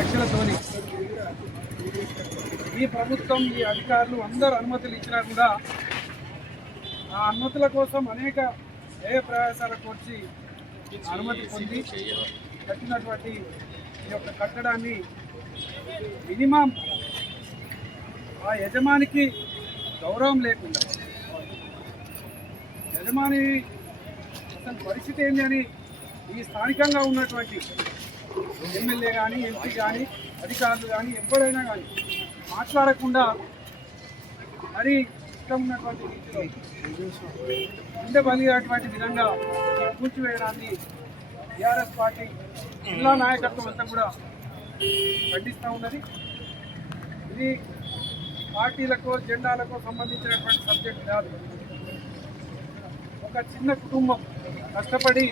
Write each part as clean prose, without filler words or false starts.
లక్షలతోని ఈ ప్రభుత్వం ఈ అధికారులు అందరూ అనుమతులు ఇచ్చినా కూడా ఆ అనుమతుల కోసం అనేక వ్యయ ప్రయాసాలకు వచ్చి అనుమతి పొంది కట్టినటువంటి ఈ యొక్క కట్టడాన్ని మినిమం ఆ యజమానికి గౌరవం లేకుండా యజమాని అసలు పరిస్థితి ఏంటి అని ఈ స్థానికంగా ఉన్నటువంటి ఎమ్మెల్యే కానీ ఎంపీ కానీ అధికారులు కానీ ఎవరైనా కానీ మాట్లాడకుండా మరి ఇష్టం ఉన్నటువంటి రీతిలో గుండె బలిగినటువంటి విధంగా కూల్చివేయడాన్ని టీఆర్ఎస్ పార్టీ జిల్లా నాయకత్వం అంతా కూడా ఖండిస్తూ ఉన్నది. ఇది పార్టీలకు జెండాలకు సంబంధించినటువంటి సబ్జెక్ట్ కాదు. ఒక చిన్న కుటుంబం కష్టపడి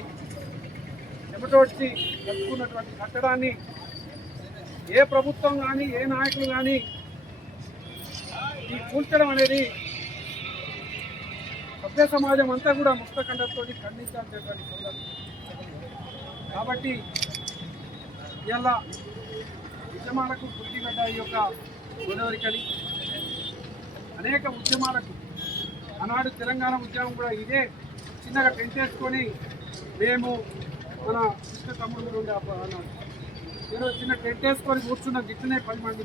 చెమటోడ్చి కట్టుకున్నటువంటి కట్టడాన్ని ఏ ప్రభుత్వం కానీ ఏ నాయకులు కానీ ఈ కూల్చడం అనేది సభ్య సమాజం అంతా కూడా ముక్తఖండంతో ఖండించాల్సినటువంటి సందర్భం. కాబట్టి ఇలా ఉద్యమాలకు పుట్టినట్ట ఈ యొక్క గోదావరికని అనేక ఉద్యమాలకు ఆనాడు తెలంగాణ ఉద్యమం కూడా ఇదే చిన్నగా టెంట్ వేసుకొని మేము మన కృష్ణ తమ్ముడు ఉండే అన్నాడు ఏదో చిన్న టెంట్ వేసుకొని కూర్చున్న గిట్టునే 10 మంది.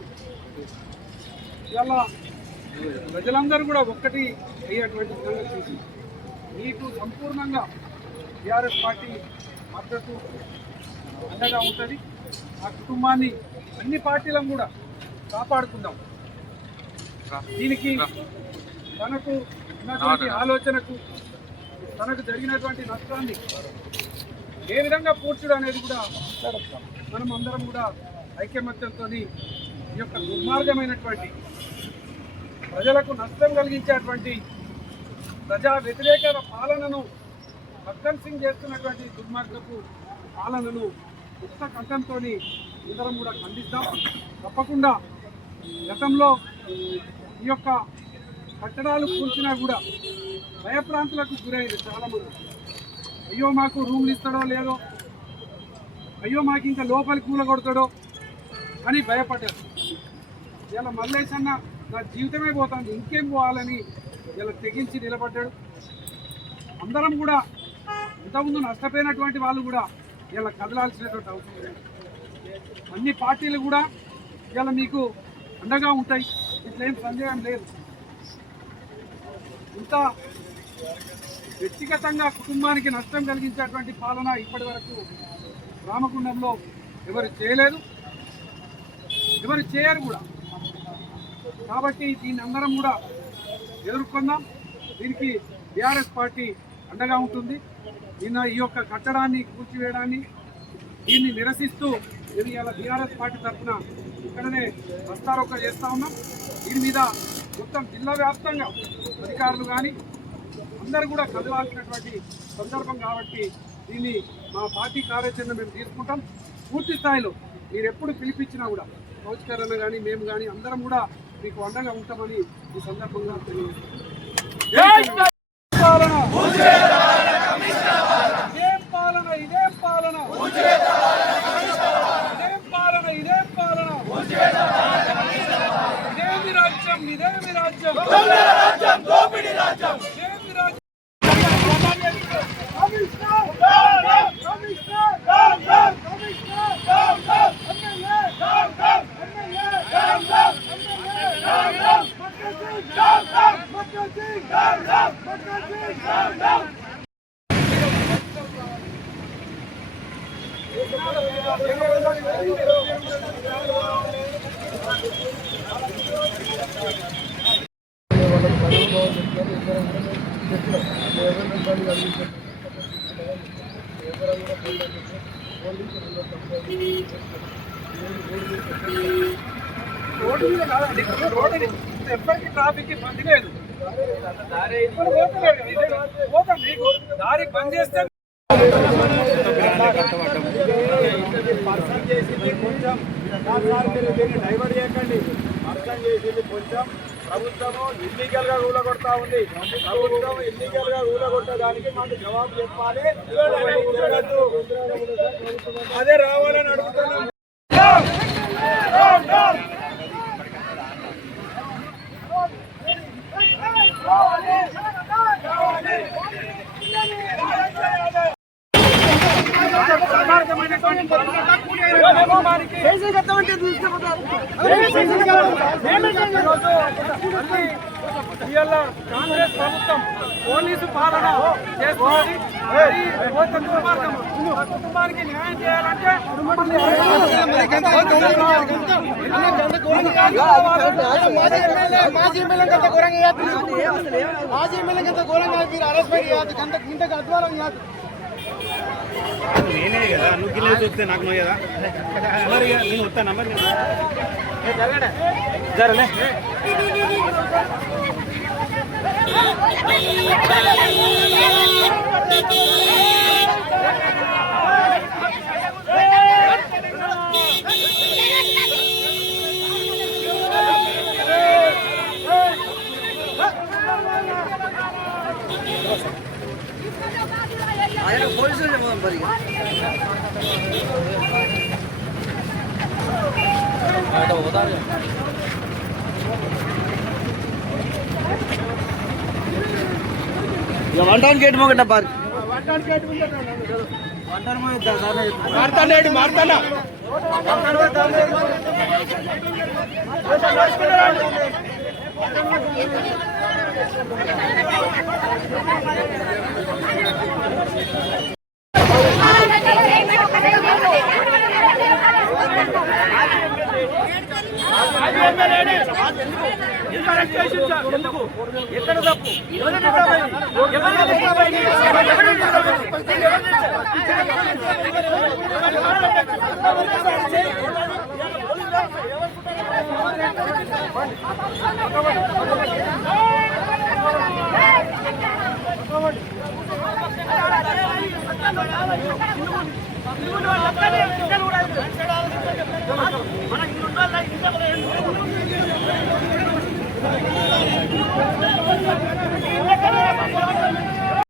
ఇలా ప్రజలందరూ కూడా ఒక్కటి అయ్యేటువంటి విధంగా చూసి మీకు సంపూర్ణంగా టీఆర్ఎస్ పార్టీ మద్దతు అండగా ఉంటుంది. ఆ కుటుంబాన్ని అన్ని పార్టీలను కూడా కాపాడుకుందాం. దీనికి తనకు ఉన్నటువంటి ఆలోచనకు తనకు జరిగినటువంటి నష్టాన్ని ఏ విధంగా పూడ్చడం అనేది కూడా మనం అందరం కూడా ఐకమత్యంతో ఈ యొక్క దుర్మార్గమైనటువంటి ప్రజలకు నష్టం కలిగించేటువంటి ప్రజా వ్యతిరేక పాలనను భగత్ సింగ్ చేస్తున్నటువంటి దుర్మార్గపు పాలనను ఉత్త కంఠంతో అందరం కూడా ఖండిస్తాం. తప్పకుండా గతంలో ఈ యొక్క కట్టడాలు కూల్చినా కూడా భయప్రాంతులకు గురైంది చాలామంది. అయ్యో మాకు రూమ్లు ఇస్తాడో లేదో, అయ్యో మాకు ఇంకా లోపలికి కూలగొడతాడో అని భయపడ్డారు. ఇలా మల్లేష్ అన్న నా జీవితమే పోతుంది ఇంకేం పోవాలని ఇలా తెగించి నిలబడ్డాడు. అందరం కూడా ఇంతకుముందు నష్టపోయినటువంటి వాళ్ళు కూడా ఇలా కదలాల్సినటువంటి అవసరం లేదు. అన్ని పార్టీలు కూడా ఇలా మీకు అండగా ఉంటాయి, ఇట్లా ఏం సందేహం లేదు. ఇంత వ్యక్తిగతంగా కుటుంబానికి నష్టం కలిగించేటువంటి పాలన ఇప్పటి వరకు రామగుండంలో ఎవరు చేయలేదు, ఎవరు చేయరు కూడా. కాబట్టి దీన్ని అందరం కూడా ఎదుర్కొందాం. దీనికి టీఆర్ఎస్ పార్టీ అండగా ఉంటుంది. నిన్న ఈ యొక్క కట్టడాన్ని కూల్చివేయడాన్ని దీన్ని నిరసిస్తూ ఇది ఇలా టీఆర్ఎస్ పార్టీ తరఫున ఇక్కడనే ప్రస్తారోక చేస్తూ ఉన్నాం. దీని మీద మొత్తం జిల్లా వ్యాప్తంగా అధికారులు కానీ అందరూ కూడా కదలాల్సినటువంటి సందర్భం కాబట్టి దీన్ని మా పార్టీ కార్యాచరణ మేము తీసుకుంటాం. పూర్తి స్థాయిలో మీరు ఎప్పుడు పిలిపించినా కూడా కౌచకరణ కానీ మేము కానీ అందరం కూడా మీకు అండగా ఉంటామని ఈ సందర్భంగా తెలియజేస్తాం. ఇదేం పాలన, ఇదేం పాలన, ఇదేం పాలన, ఇదేం పాలన, ఇదేమి రాజ్యం, ఇదేమి రాజ్యం, దోపిడీ రాజ్యం, ఇదేమి రాజ్యం. రోడ్డు మీద కాదండి, రోడ్డు ఎప్పటికీ ట్రాఫిక్ బంద్ లేదు. పోతాం మీకు దారి బంద్ చేస్తే పర్సన్ చేసింది కొంచెం డైవర్ట్ చేయకండి. పర్సన్ చేసింది కొంచెం ప్రభుత్వము ఇల్లీగల్ గా కూలగొడతా ఉంది. ప్రభుత్వం ఇల్లీగల్ గా కూలగొట్టడానికి మాకు జవాబు చెప్పాలి. అదే రావాలని అడుగుతున్నాం. కుటుంబానికి ఇవాళ కాంగ్రెస్ ప్రభుత్వం పోలీసు పాలన చేస్తున్నది. ఆ కుటుంబానికి న్యాయం చేయాలంటే మాజీ ఎమ్మెల్యే కంత ఘోరంగా మీరు అరెస్ట్ ఇంతకు అధ్వానం కాదు. నేనే కదా నువ్వు గిన్నె చూస్తే నాకు నో కదా మరి నేను వస్తాను మరి జరలే పోలీసులు చెప్పాలి మరి వన్ టౌన్ గేట్ మొగట పార్క్ మారుతాడా ఎక్కడ తప్పు మన